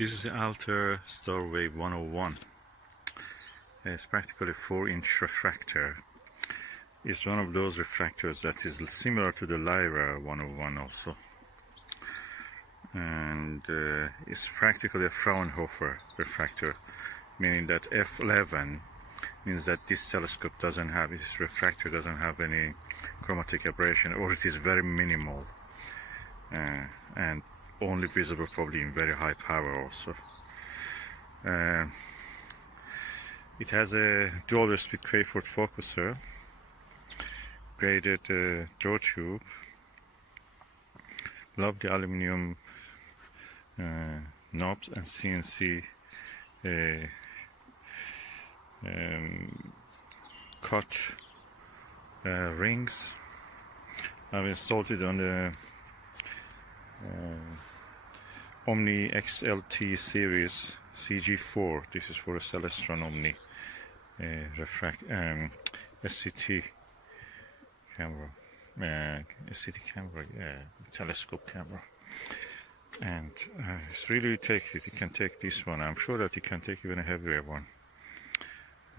This is the Altair Starwave 101. It's practically a 4-inch refractor. It's one of those refractors that is similar to the Lyra 101 also. And it's practically a Fraunhofer refractor, meaning that F11 means that this telescope doesn't have, this refractor doesn't have any chromatic aberration, or it is very minimal. And only visible probably in very high power also. It has a dual speed Crayford focuser, graded draw tube, lovely aluminum knobs and CNC cut rings. I've installed it on the Omni XLT series CG4. This is for a CELESTRON OMNI SCT camera, SCT camera, yeah, telescope camera. And it's really takes it. It can take this one. I'm sure that it can take even a heavier one.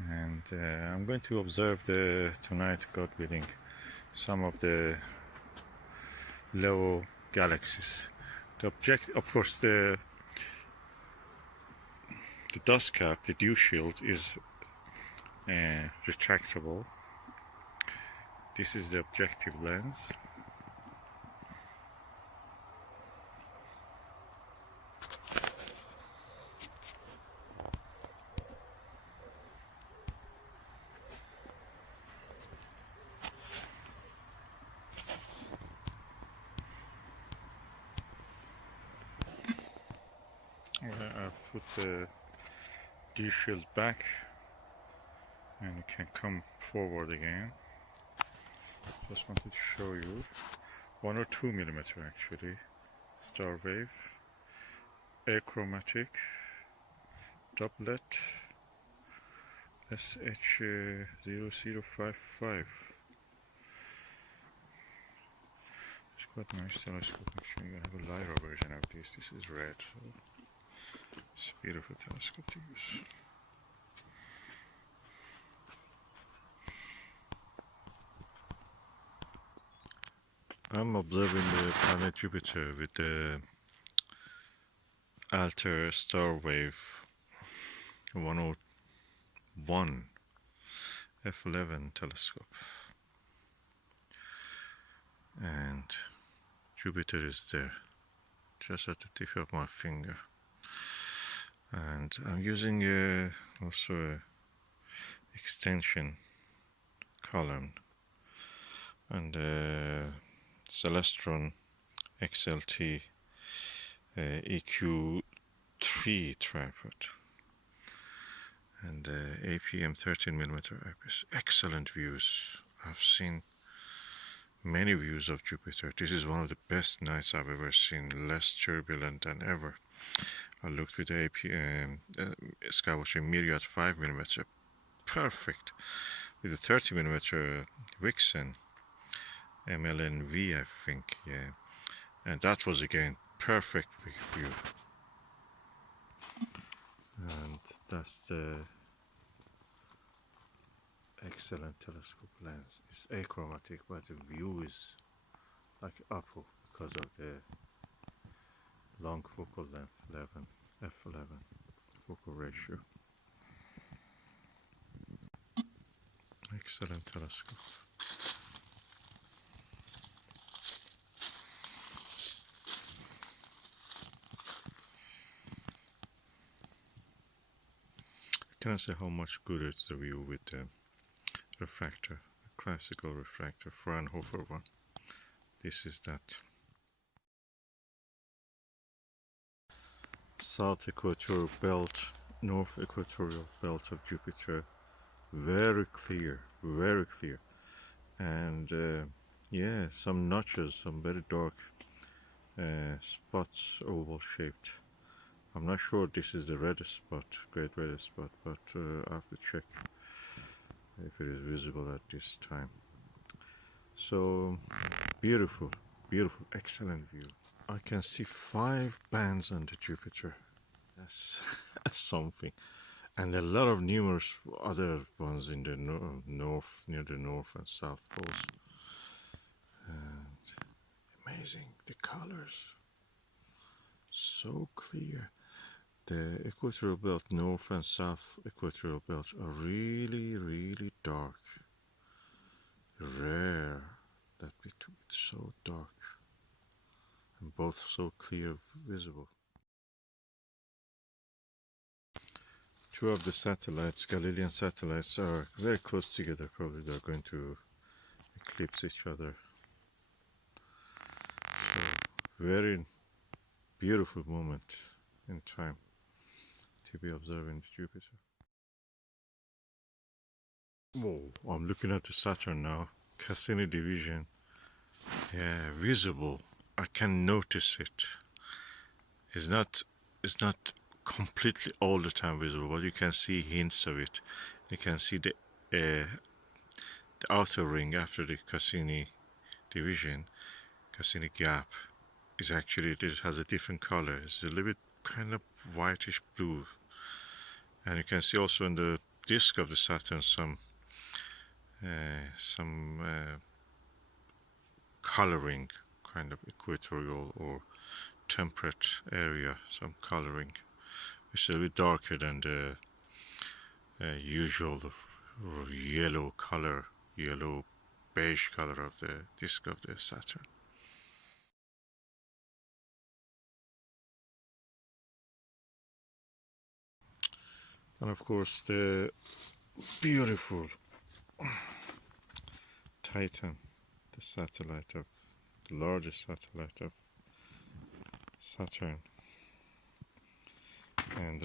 And I'm going to observe tonight, God willing, some of the low galaxies. The object, of course, the dust cap, the dew shield, is retractable. This is the objective lens. I've put the dew shield back, and it can come forward again. Just wanted to show you 1 or 2 millimeter actually. Starwave, Achromatic, Doublet, SH0055. It's quite nice telescope actually. I have a Lyra version of this. This is red, so it's a beautiful telescope to use. I'm observing the planet Jupiter with the Altair Starwave 101 F11 telescope. And Jupiter is there, just at the tip of my finger. And I'm using also a extension column and CELESTRON XLT EQ3 tripod and APM 13mm eyepiece. Excellent views. I've seen many views of Jupiter. This is one of the best nights I've ever seen, less turbulent than ever. I looked with the APM Skywatcher Myriad 5mm, perfect, with a 30mm Vixen MLNV, I think, yeah, and that was again perfect view. And that's the excellent telescope lens. It's achromatic, but the view is like Apple because of the long focal length, f11 focal ratio. Excellent telescope. I cannot say how much good it's the view with the refractor, the classical refractor, Fraunhofer one. This is that. South equatorial belt, north equatorial belt of Jupiter, very clear, and yeah, some notches, some very dark spots, oval shaped. I'm not sure this is the reddest spot, great reddest spot, but I have to check if it is visible at this time. So beautiful, excellent view. I can see 5 bands on the Jupiter. That's something. And a lot of numerous other ones in the north, near the north and south poles. And amazing, the colors, so clear. The equatorial belt, north and south equatorial belts are really, really dark. Rare that it's so dark and both so clear visible. Two of the satellites, Galilean satellites, are very close together. Probably they're going to eclipse each other. So, very beautiful moment in time to be observing Jupiter. Whoa, I'm looking at the Saturn now. Cassini division. Yeah, visible. I can notice it. It's not completely all the time visible, but you can see hints of it. You can see the outer ring after the Cassini division, Cassini gap, is actually, it has a different color. It's a little bit kind of whitish blue. And you can see also in the disk of the Saturn some coloring, kind of equatorial or temperate area, some coloring. It's a bit darker than the usual yellow color, yellow beige color of the disk of the Saturn. And of course the beautiful Titan, the satellite of the largest satellite of Saturn, and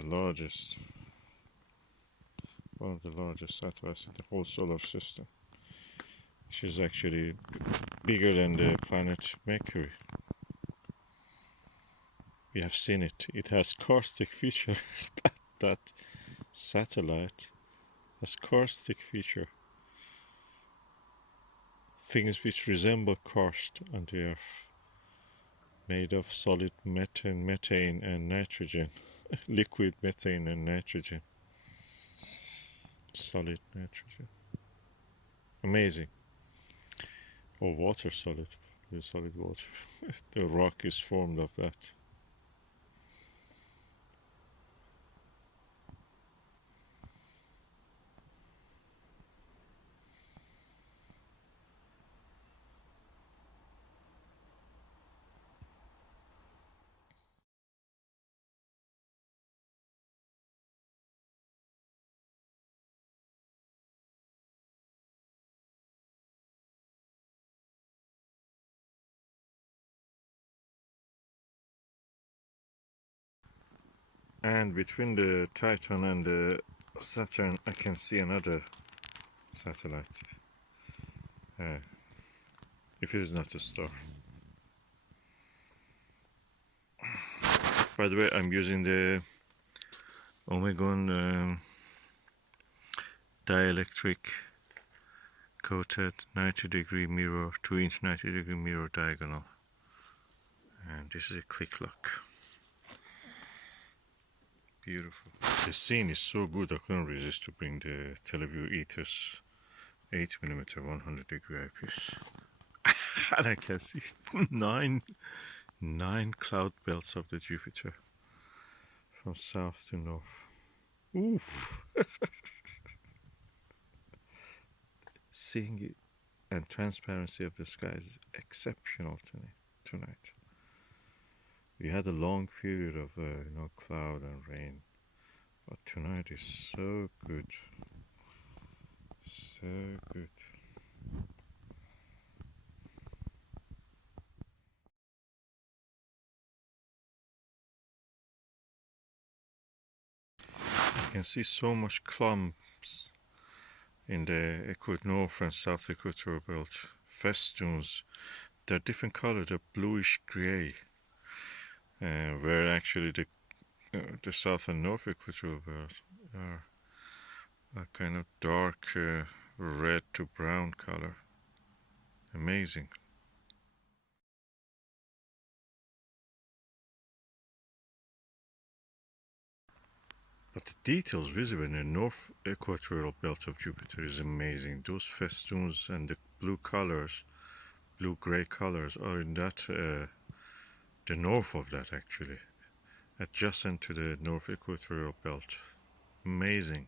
one of the largest satellites in the whole solar system, which is actually bigger than the planet Mercury. We have seen it. It has karstic feature. That satellite has karstic feature. Things which resemble karst on the Earth, made of solid methane and nitrogen, liquid methane and nitrogen, solid nitrogen. Amazing. Or water solid, the solid water. The rock is formed of that. And between the Titan and the Saturn, I can see another satellite. If it is not a star. By the way, I'm using the Omegon dielectric coated 90-degree mirror, 2-inch 90-degree mirror diagonal. And this is a click lock. Beautiful. The scene is so good, I couldn't resist to bring the Televue Ethos 8mm 100-degree eyepiece. And I can see nine cloud belts of the Jupiter from south to north. Oof! Seeing it and transparency of the sky is exceptional tonight. We had a long period of cloud and rain, but tonight is so good, so good. You can see so much clumps in the north and south equatorial belt, festoons. They're different colors, they're bluish gray, where actually the south and north equatorial belts are a kind of dark red to brown color. Amazing. But the details visible in the north equatorial belt of Jupiter is amazing. Those festoons and the blue colors, blue-gray colors, are in that the north of that actually, adjacent to the north equatorial belt. Amazing.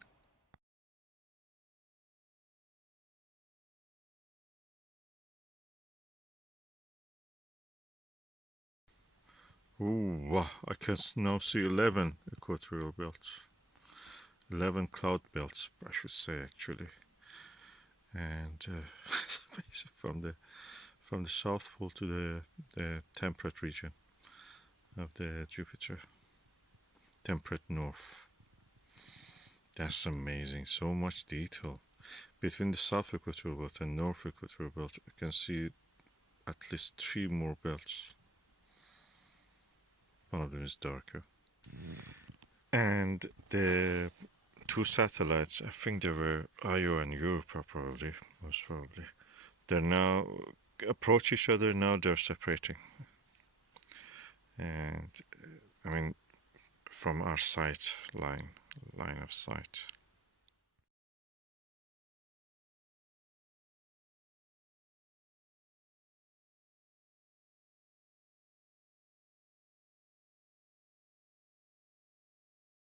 Ooh, wow, I can now see 11 equatorial belts. 11 cloud belts, I should say, actually. And it's amazing from the south pole to the temperate region of the Jupiter, temperate north. That's amazing. So much detail. Between the south equatorial belt and north equatorial belt, you can see at least 3 more belts. One of them is darker. And the 2 satellites, I think they were Io and Europa, probably, most probably. They're now approach each other. Now they're separating. And I mean, from our sight line of sight,